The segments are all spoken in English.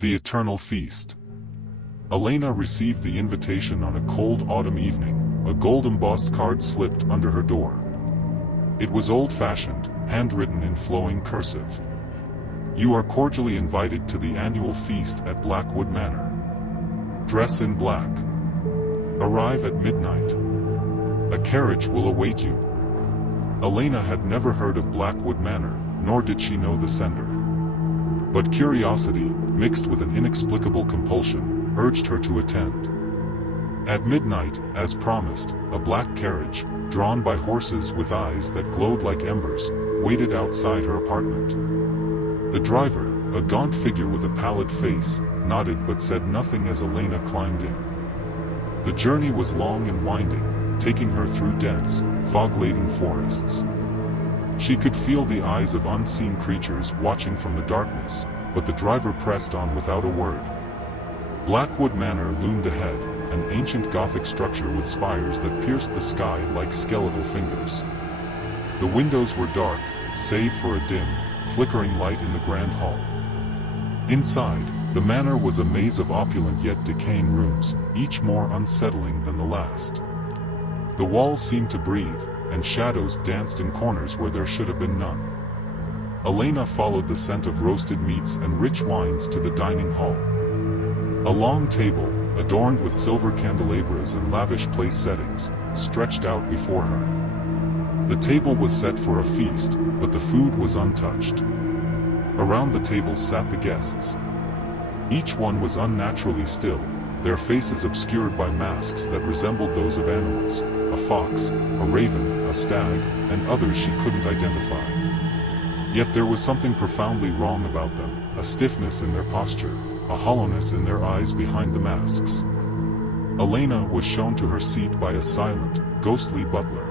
The Eternal Feast. Elena received the invitation on a cold autumn evening. A gold-embossed card slipped under her door. It was old-fashioned, handwritten in flowing cursive. You are cordially invited to the annual feast at Blackwood Manor. Dress in black. Arrive at midnight. A carriage will await you. Elena had never heard of Blackwood Manor, nor did she know the sender. But curiosity, mixed with an inexplicable compulsion, urged her to attend. At midnight, as promised, a black carriage, drawn by horses with eyes that glowed like embers, waited outside her apartment. The driver, a gaunt figure with a pallid face, nodded but said nothing as Elena climbed in. The journey was long and winding, taking her through dense, fog-laden forests. She could feel the eyes of unseen creatures watching from the darkness, but the driver pressed on without a word. Blackwood Manor loomed ahead, an ancient Gothic structure with spires that pierced the sky like skeletal fingers. The windows were dark, save for a dim, flickering light in the grand hall. Inside, the manor was a maze of opulent yet decaying rooms, each more unsettling than the last. The walls seemed to breathe, and shadows danced in corners where there should have been none. Elena followed the scent of roasted meats and rich wines to the dining hall. A long table, adorned with silver candelabras and lavish place settings, stretched out before her. The table was set for a feast, but the food was untouched. Around the table sat the guests. Each one was unnaturally still, their faces obscured by masks that resembled those of animals, a fox, a raven, a stag, and others she couldn't identify. Yet there was something profoundly wrong about them, a stiffness in their posture, a hollowness in their eyes behind the masks. Elena was shown to her seat by a silent, ghostly butler.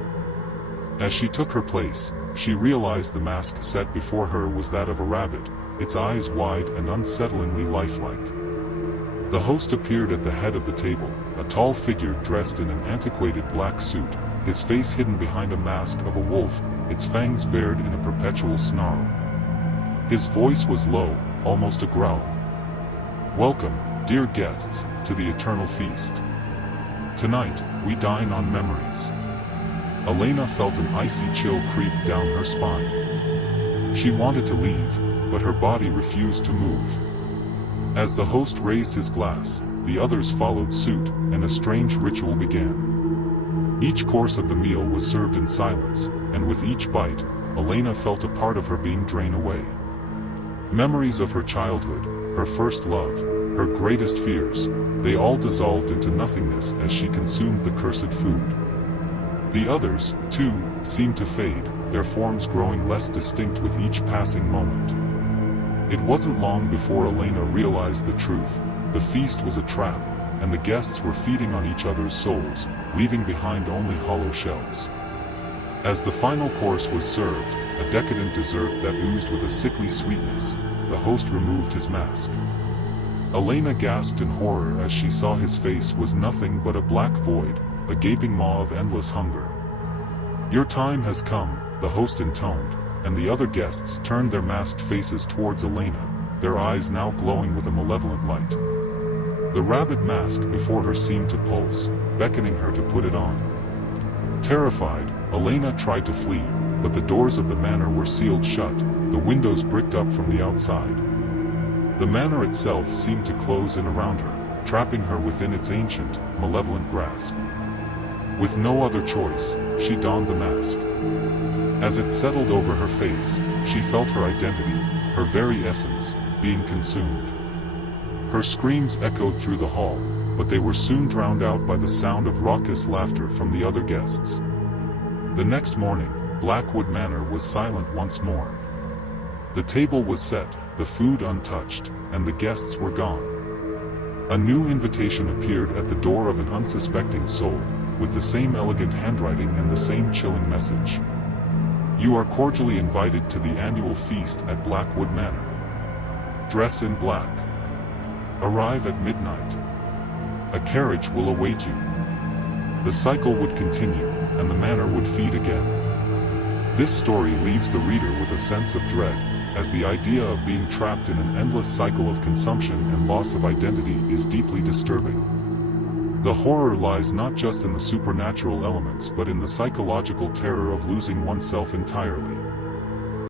As she took her place, she realized the mask set before her was that of a rabbit, its eyes wide and unsettlingly lifelike. The host appeared at the head of the table, a tall figure dressed in an antiquated black suit, his face hidden behind a mask of a wolf, its fangs bared in a perpetual snarl. His voice was low, almost a growl. Welcome, dear guests, to the Eternal Feast. Tonight, we dine on memories. Elena felt an icy chill creep down her spine. She wanted to leave, but her body refused to move. As the host raised his glass, the others followed suit, and a strange ritual began. Each course of the meal was served in silence, and with each bite, Elena felt a part of her being drained away. Memories of her childhood, her first love, her greatest fears, they all dissolved into nothingness as she consumed the cursed food. The others, too, seemed to fade, their forms growing less distinct with each passing moment. It wasn't long before Elena realized the truth. The feast was a trap, and the guests were feeding on each other's souls, leaving behind only hollow shells. As the final course was served, a decadent dessert that oozed with a sickly sweetness, the host removed his mask. Elena gasped in horror as she saw his face was nothing but a black void, a gaping maw of endless hunger. Your time has come, the host intoned, and the other guests turned their masked faces towards Elena, their eyes now glowing with a malevolent light. The rabbit mask before her seemed to pulse, beckoning her to put it on. Terrified, Elena tried to flee, but the doors of the manor were sealed shut, the windows bricked up from the outside. The manor itself seemed to close in around her, trapping her within its ancient, malevolent grasp. With no other choice, she donned the mask. As it settled over her face, she felt her identity, her very essence, being consumed. Her screams echoed through the hall, but they were soon drowned out by the sound of raucous laughter from the other guests. The next morning, Blackwood Manor was silent once more. The table was set, the food untouched, and the guests were gone. A new invitation appeared at the door of an unsuspecting soul, with the same elegant handwriting and the same chilling message. You are cordially invited to the annual feast at Blackwood Manor. Dress in black. Arrive at midnight. A carriage will await you. The cycle would continue, and the manor would feed again. This story leaves the reader with a sense of dread, as the idea of being trapped in an endless cycle of consumption and loss of identity is deeply disturbing. The horror lies not just in the supernatural elements but in the psychological terror of losing oneself entirely.